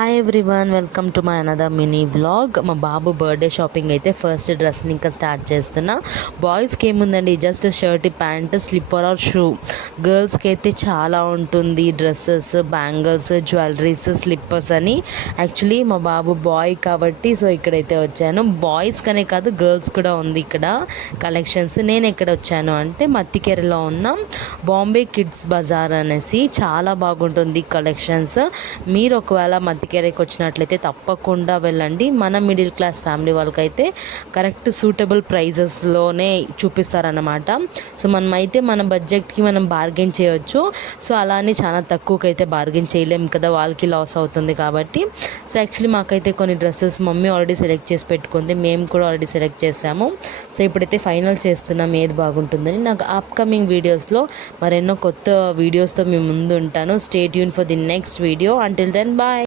Hi everyone, welcome to my another mini vlog. మా బాబు birthday shopping అయితే first డ్రెస్ని ఇంకా స్టార్ట్ చేస్తున్నా. బాయ్స్కి ఏముందండి, just shirt, pant, slipper or shoe. గర్ల్స్కి అయితే చాలా ఉంటుంది, డ్రెస్సెస్, బ్యాంగిల్స్, జ్యువెలరీస్, స్లిప్పర్స్ అని. యాక్చువల్లీ మా బాబు బాయ్ కాబట్టి సో ఇక్కడైతే వచ్చాను. బాయ్స్కనే కాదు, గర్ల్స్ కూడా ఉంది ఇక్కడ కలెక్షన్స్. నేను ఎక్కడ వచ్చాను అంటే మత్తికెరలో ఉన్న బాంబే కిడ్స్ బజార్ అనేసి, చాలా బాగుంటుంది కలెక్షన్స్. మీరు ఒకవేళ మధ్యకేరకు వచ్చినట్లయితే తప్పకుండా వెళ్ళండి. మన మిడిల్ క్లాస్ ఫ్యామిలీ వాళ్ళకైతే కరెక్ట్ సూటబుల్ ప్రైజెస్లోనే చూపిస్తారన్నమాట. సో మనమైతే మన బడ్జెట్కి మనం బార్గెన్ చేయవచ్చు. సో అలానే చాలా తక్కువకైతే బార్గెన్ చేయలేము కదా, వాళ్ళకి లాస్ అవుతుంది కాబట్టి. సో యాక్చువల్లీ మాకైతే కొన్ని డ్రెస్సెస్ మమ్మీ ఆల్రెడీ సెలెక్ట్ చేసి పెట్టుకుంది, మేము కూడా ఆల్రెడీ సెలెక్ట్ చేసాము. సో ఇప్పుడైతే ఫైనల్ చేస్తున్నాం ఏది బాగుంటుందని. నాకు అప్కమింగ్ వీడియోస్లో మరెన్నో కొత్త వీడియోస్తో మేము ముందు ఉంటాను. Stay tune for the next video. Until then bye.